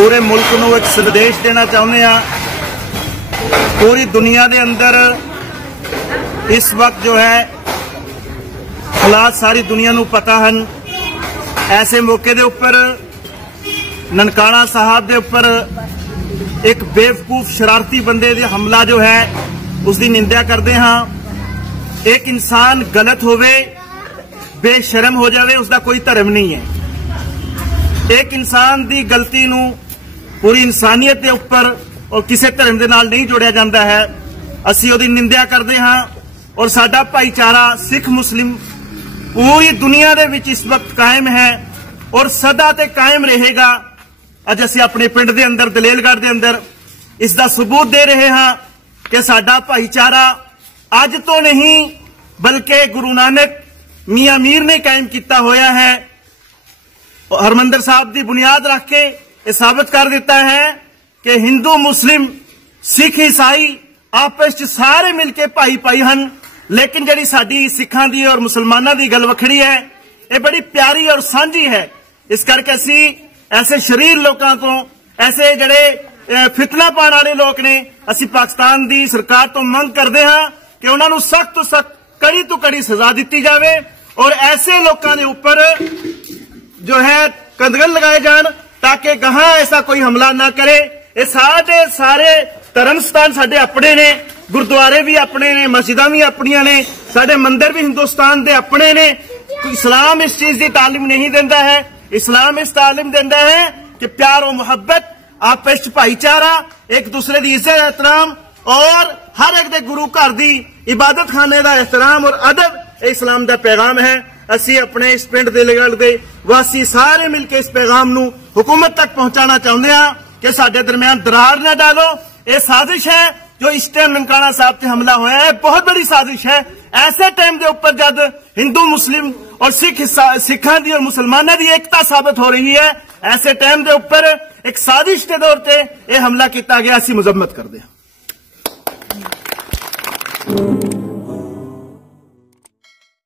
पूरे मुल्क नूं एक संदेश देना चाहुंदे हां। पूरी दुनिया के अंदर इस वक्त जो है हालात सारी दुनिया नूं पता हैं। ऐसे मौके दे उपर ननकाना साहब दे उपर एक बेवकूफ शरारती बंदे दे हमला जो है उसकी निंदा करते हाँ। एक इंसान गलत होवे, बेशरम हो जाए, उसका कोई धर्म नहीं है। एक इंसान की गलती नूं पूरी इंसानियत के उपर और किसी धर्म के नाल नहीं जोड़िया जाता है। असी उहदी निंदा करते हाँ और साडा भाईचारा सिख मुस्लिम पूरी दुनिया दे विच इस वक्त कायम है और सदा ते कायम रहेगा। अज असी अपने पिंड दे अंदर दलेलगढ़ दे अंदर इसका सबूत दे रहे हाँ कि साडा भाईचारा अज तो नहीं बल्कि गुरु नानक मियां मीर ने कायम किया होया है। हरमंदर साहब की बुनियाद रख के यह साबित कर देता है कि हिंदू मुस्लिम सिख ईसाई आपस च सारे मिलके भाई भाई हैं। लेकिन जिहड़ी साडी सिखां दी और मुसलमानां दी गल वखड़ी है, ये बड़ी प्यारी और सांझी है। इस करके असी ऐसे शरीर लोगों को, ऐसे जड़े फितना पाने वाले लोग ने, असी पाकिस्तान दी सरकार तो मंग करते हाँ कि उन्होंने सख्त तो सख्त, कड़ी तो कड़ी सजा दी जाए और ऐसे लोगों के ऊपर जो है कंदगन लगाए जान ताकि गहां ऐसा कोई हमला ना करे। ये सारे धर्म स्थान साडे अपने ने, गुरुद्वारे भी अपने ने, मस्जिदां भी अपनियां ने, साडे मंदिर भी हिंदुस्तान दे अपने ने। इस्लाम इस चीज की तालीम नहीं देता है। इस्लाम इस तालीम देता है कि प्यार और मुहब्बत, आपस भाईचारा, एक दूसरे की इज्जत एहतराम और हर एक दे गुरु घर की इबादत खाने का एहतराम और अदब इस्लाम का पैगाम है। असी अपने इस पिंड दलेलगढ़ दे वासी सारे मिलकर इस पैगाम नूं हुकूमत तक पहुंचाना चाहते हैं कि साडे दरमियान दरार न डालो। ये साजिश है जो इस टाइम ननकाना साहब से हमला होया है, बहुत बड़ी साजिश है। ऐसे टाइम के उपर जब हिंदू मुस्लिम और सिखा की और मुसलमानों की एकता साबित हो रही है, ऐसे टाइम के उपर एक साजिश के तौर पर यह हमला किया गया, असी मुजम्मत करते हैं।